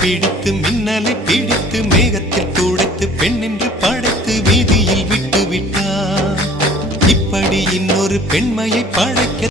பிடித்து மின்னலை பிடித்து மேகத்தில் துடைத்து பெண் என்று படைத்து வீதியில் விட்டு விட்டார். இப்படி இன்னொரு பெண்மையை படைக்க